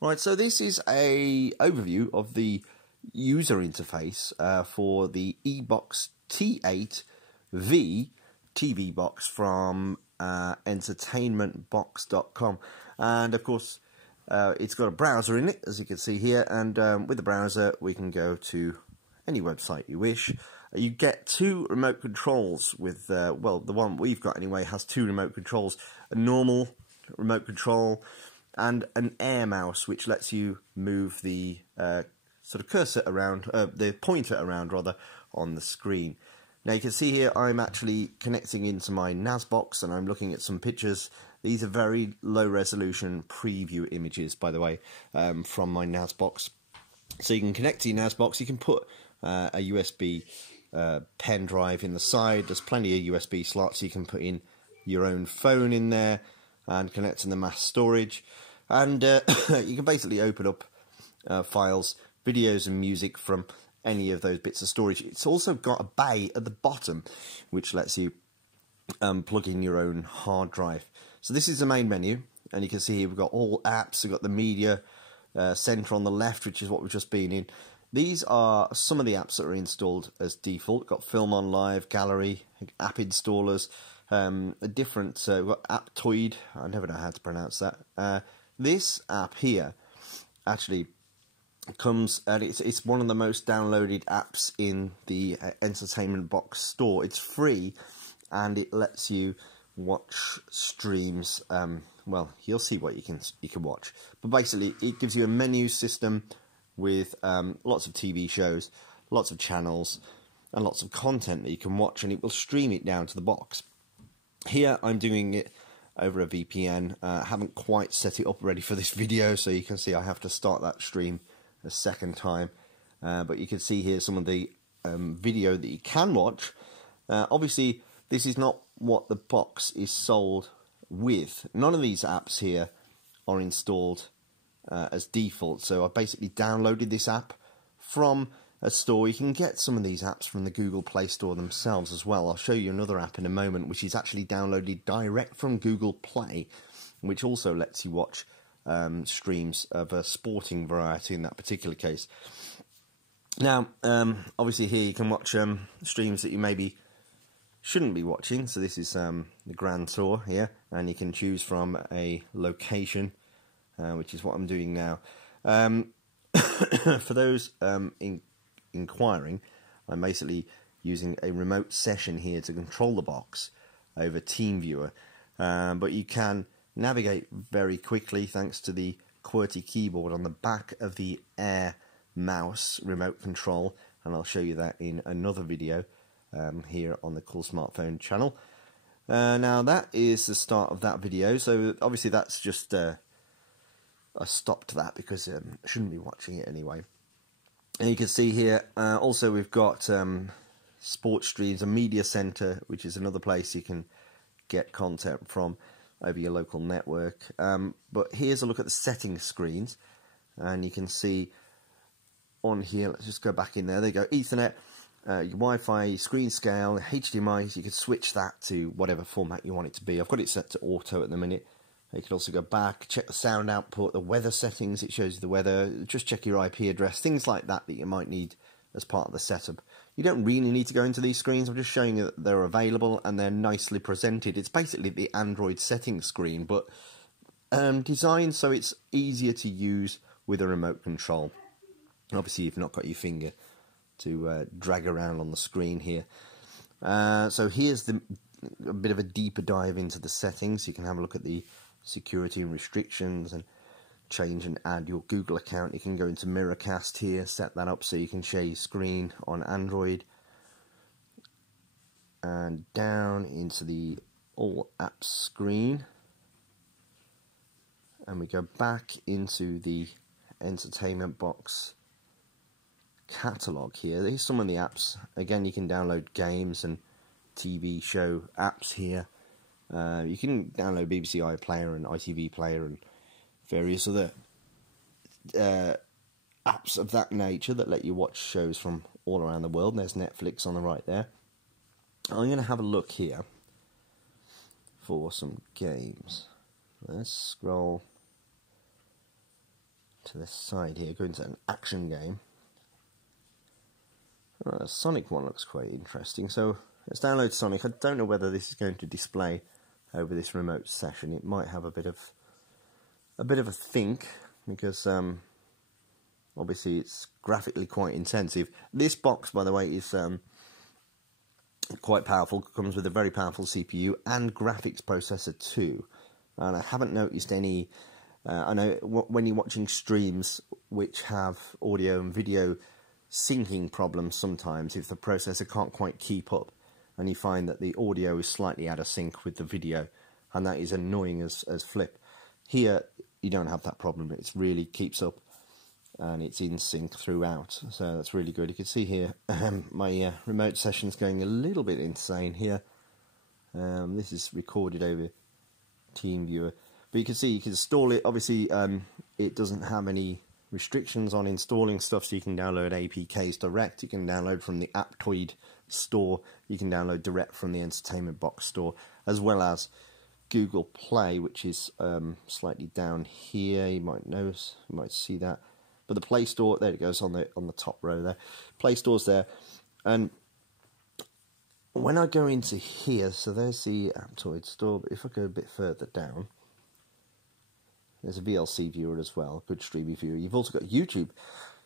Right, so this is a overview of the user interface for the EBox T8 V TV box from entertainmentbox.com, and of course it's got a browser in it, as you can see here, and with the browser we can go to any website you wish. You get two remote controls with, well, the one we've got anyway has two remote controls, a normal remote control and an air mouse, which lets you move the sort of cursor around, the pointer around rather, on the screen. Now you can see here I'm actually connecting into my NAS box and I'm looking at some pictures. These are very low resolution preview images, by the way, from my NAS box. So you can connect to your NAS box, you can put a USB pen drive in the side. There's plenty of USB slots. You can put in your own phone in there and connect to the mass storage, and you can basically open up files, videos and music from any of those bits of storage. It's also got a bay at the bottom which lets you plug in your own hard drive. So this is the main menu, and you can see here we've got all apps. We've got the media center on the left, which is what we've just been in. These are some of the apps that are installed as default. We've got Film on Live, Gallery, app installers, a different, we've got Aptoid, I never know how to pronounce that. This app here actually comes, and it's one of the most downloaded apps in the Entertainment Box store. It's free, and it lets you watch streams. Well, you'll see what you can watch, but basically it gives you a menu system with lots of TV shows, lots of channels, and lots of content that you can watch, and it will stream it down to the box. Here I'm doing it over a VPN. I haven't quite set it up ready for this video, so you can see I have to start that stream a second time. But you can see here some of the video that you can watch. Obviously, this is not what the box is sold with. None of these apps here are installed as default, so I basically downloaded this app from a store. You can get some of these apps from the Google Play Store themselves as well. I'll show you another app in a moment which is actually downloaded direct from Google Play, which also lets you watch streams of a sporting variety in that particular case. Now, obviously here you can watch streams that you maybe shouldn't be watching. So this is the Grand Tour here, and you can choose from a location, which is what I'm doing now. For those inquiring, I'm basically using a remote session here to control the box over TeamViewer, but you can navigate very quickly thanks to the QWERTY keyboard on the back of the Air mouse remote control, and I'll show you that in another video here on the Coolsmartphone channel. Now that is the start of that video, so obviously that's just I stopped that because I shouldn't be watching it anyway. And you can see here also we've got sports streams, a media center, which is another place you can get content from over your local network. But here's a look at the settings screens, and you can see on here, let's just go back in there, there you go, Ethernet, your Wi-Fi, screen scale, HDMI. You can switch that to whatever format you want it to be. I've got it set to auto at the minute. You can also go back, check the sound output, the weather settings, it shows you the weather, just check your IP address, things like that that you might need as part of the setup. You don't really need to go into these screens, I'm just showing you that they're available and they're nicely presented. It's basically the Android settings screen, but designed so it's easier to use with a remote control. Obviously you've not got your finger to drag around on the screen here. So here's a bit of a deeper dive into the settings. You can have a look at the security and restrictions and change and add your Google account. You can go into Miracast here, set that up so you can share your screen on Android, and down into the all apps screen, and we go back into the Entertainment Box catalog here. Here's some of the apps. Again, you can download games and TV show apps here. You can download BBC iPlayer and ITV Player and various other apps of that nature that let you watch shows from all around the world. There's Netflix on the right there. I'm going to have a look here for some games. Let's scroll to the side here, go into an action game. The Sonic one looks quite interesting, so let's download Sonic. I don't know whether this is going to display over this remote session. It might have a bit of a think, because obviously it's graphically quite intensive. This box, by the way, is quite powerful. It comes with a very powerful CPU and graphics processor too. And I haven't noticed any. I know when you're watching streams which have audio and video syncing problems, sometimes if the processor can't quite keep up, and you find that the audio is slightly out of sync with the video, and that is annoying as flip. Here you don't have that problem. It really keeps up and it's in sync throughout, so that's really good. You can see here my remote session's going a little bit insane here. This is recorded over TeamViewer, but you can see you can install it. Obviously it doesn't have any restrictions on installing stuff, so you can download APKs direct, you can download from the Aptoid store, you can download direct from the Entertainment Box store, as well as Google Play, which is slightly down here. You might notice, you might see that. But the Play Store, there it goes on the top row there. Play Store's there, and when I go into here, so there's the Aptoid store. But if I go a bit further down, there's a VLC viewer as well, good streaming viewer. You've also got YouTube.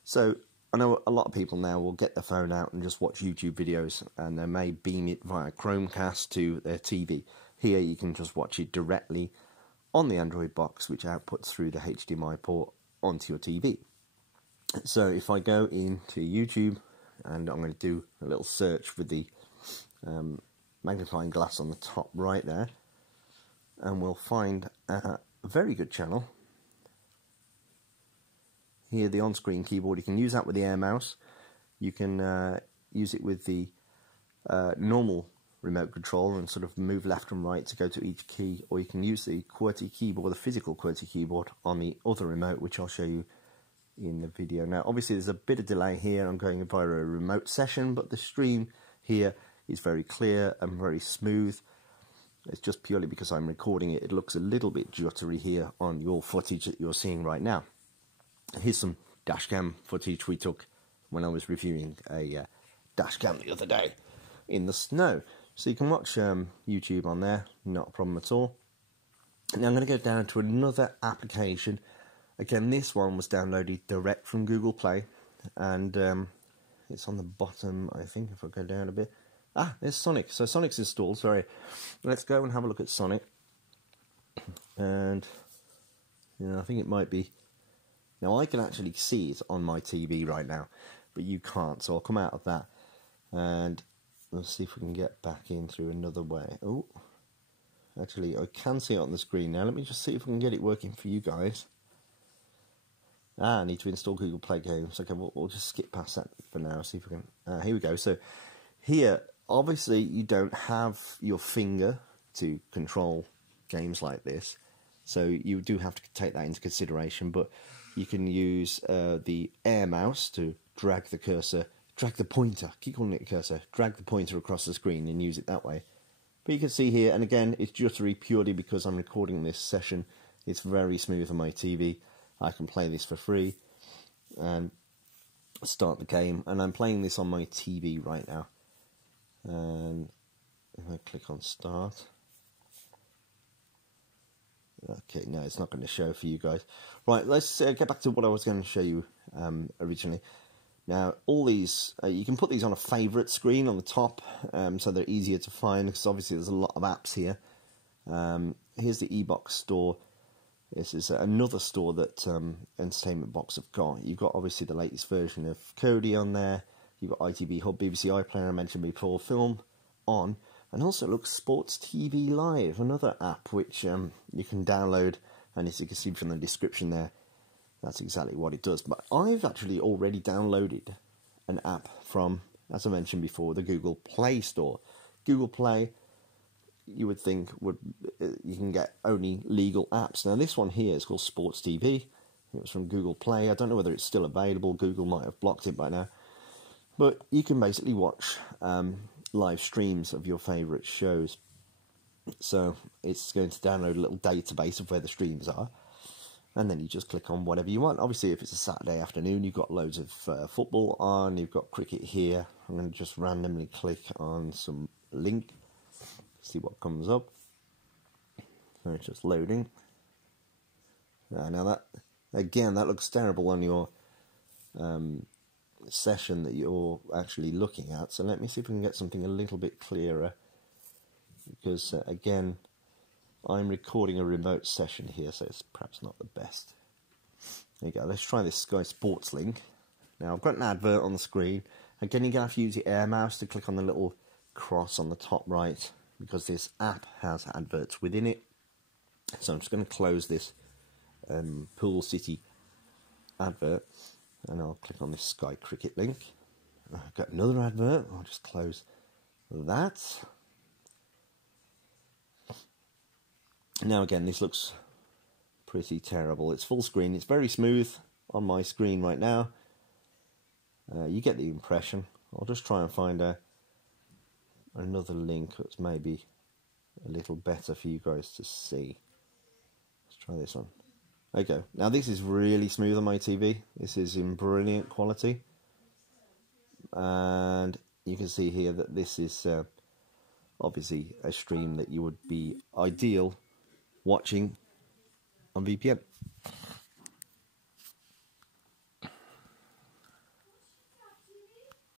So I know a lot of people now will get their phone out and just watch YouTube videos, and they may beam it via Chromecast to their TV. Here you can just watch it directly on the Android box, which outputs through the HDMI port onto your TV. So if I go into YouTube, and I'm going to do a little search with the magnifying glass on the top right there, and we'll find a very good channel. Here, the on-screen keyboard, you can use that with the Air Mouse. You can use it with the normal remote control and sort of move left and right to go to each key, or you can use the QWERTY keyboard, the physical QWERTY keyboard, on the other remote, which I'll show you in the video. Now obviously there's a bit of delay here, I'm going via a remote session, but the stream here is very clear and very smooth. It's just purely because I'm recording it. It looks a little bit jittery here on your footage that you're seeing right now. Here's some dashcam footage we took when I was reviewing a dashcam the other day in the snow. So you can watch YouTube on there, not a problem at all. Now I'm going to go down to another application. Again, this one was downloaded direct from Google Play, and it's on the bottom, I think, if I go down a bit. Ah, there's Sonic. So Sonic's installed, sorry. Let's go and have a look at Sonic. And, you know, I think it might be... Now, I can actually see it on my TV right now, but you can't, so I'll come out of that. And let's see if we can get back in through another way. Oh, actually, I can see it on the screen now. Let me just see if we can get it working for you guys. I need to install Google Play games. Okay, we'll just skip past that for now. See if we can. Here we go. So here, obviously, you don't have your finger to control games like this, so you do have to take that into consideration. But you can use the Air Mouse to drag the cursor, drag the pointer. Keep calling it a cursor. Drag the pointer across the screen and use it that way. But you can see here, and again, it's jittery purely because I'm recording this session. It's very smooth on my TV. I can play this for free and start the game, and I'm playing this on my TV right now. And if I click on start, okay, no, it's not going to show for you guys. Right, let's get back to what I was going to show you originally. Now, all these, you can put these on a favourite screen on the top, so they're easier to find, because obviously there's a lot of apps here. Here's the EBox store. This is another store that Entertainment Box have got. You've got obviously the latest version of Kodi on there. You've got ITV Hub, BBC iPlayer, I mentioned before, Film On, and also look, Sports TV Live, another app which you can download, and as you can see from the description there, that's exactly what it does. But I've actually already downloaded an app from, as I mentioned before, the Google Play Store. Google Play, you would think, you can get only legal apps. Now this one here is called Sports TV. It was from Google Play. I don't know whether it's still available. Google might have blocked it by now. But you can basically watch live streams of your favourite shows. So it's going to download a little database of where the streams are. And then you just click on whatever you want. Obviously, if it's a Saturday afternoon, you've got loads of football on, you've got cricket here. I'm going to just randomly click on some link, see what comes up. So it's just loading. Now that, again, that looks terrible on your session that you're actually looking at. So let me see if we can get something a little bit clearer. Because, again, I'm recording a remote session here, so it's perhaps not the best. There you go, let's try this Sky Sports link. Now, I've got an advert on the screen. Again, you're going to have to use your air mouse to click on the little cross on the top right, because this app has adverts within it. So I'm just going to close this Pool City advert, and I'll click on this Sky Cricket link. I've got another advert, I'll just close that. Now again, this looks pretty terrible. It's full screen. It's very smooth on my screen right now. You get the impression. I'll just try and find another link that's maybe a little better for you guys to see. Let's try this one. There you go. Now this is really smooth on my TV. This is in brilliant quality. And you can see here that this is obviously a stream that you would be ideal watching on VPN.